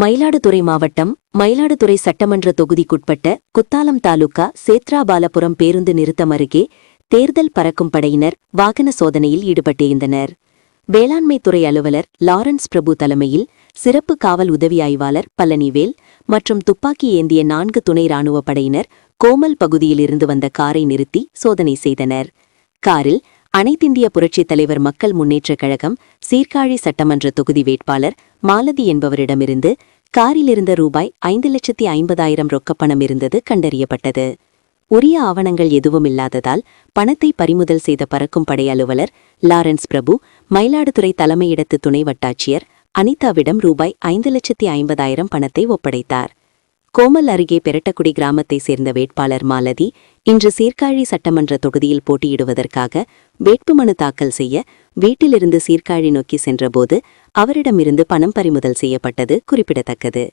மயிலாடுதுறை மாவட்டம் மயிலாடுதுறை சட்டமன்ற தொகுதிக்குட்பட்ட குத்தாலம் தாலுகா சேத்ராபாலபுரம் பேருந்து நிறுத்தம் அருகே தேர்தல் பறக்கும் படையினர் வாகன சோதனையில் ஈடுபட்டிருந்தனர். வேளாண்மைத்துறை அலுவலர் லாரன்ஸ் பிரபு தலைமையில் சிறப்பு காவல் உதவி ஆய்வாளர் பழனிவேல் மற்றும் துப்பாக்கி ஏந்திய 4 துணை ராணுவப் படையினர் கோமல் பகுதியிலிருந்து வந்த காரை நிறுத்தி சோதனை செய்தனர். காரில் அனைத்திந்திய புரட்சித் தலைவர் மக்கள் முன்னேற்றக் கழகம் சீர்காழி சட்டமன்ற தொகுதி வேட்பாளர் மாலதி என்பவரிடமிருந்து காரிலிருந்த ரூபாய் 5,50,000 ரொக்கப்பணம் இருந்தது கண்டறியப்பட்டது. உரிய ஆவணங்கள் எதுவும் இல்லாததால் பணத்தை பறிமுதல் செய்த பறக்கும் படை அலுவலர் லாரன்ஸ் பிரபு மயிலாடுதுறை தலைமையிடத்து துணை வட்டாட்சியர் அனிதாவிடம் ரூபாய் 5,50,000 பணத்தை ஒப்படைத்தார். கோமல் அருகே பெரட்டக்குடி கிராமத்தைச் சேர்ந்த வேட்பாளர் மாலதி இன்று சீர்காழி சட்டமன்ற தொகுதியில் போட்டியிடுவதற்காக வேட்புமனு தாக்கல் செய்ய வீட்டிலிருந்து சீர்காழி நோக்கி சென்றபோது அவரிடமிருந்து பணம் பறிமுதல் செய்யப்பட்டது குறிப்பிடத்தக்கது.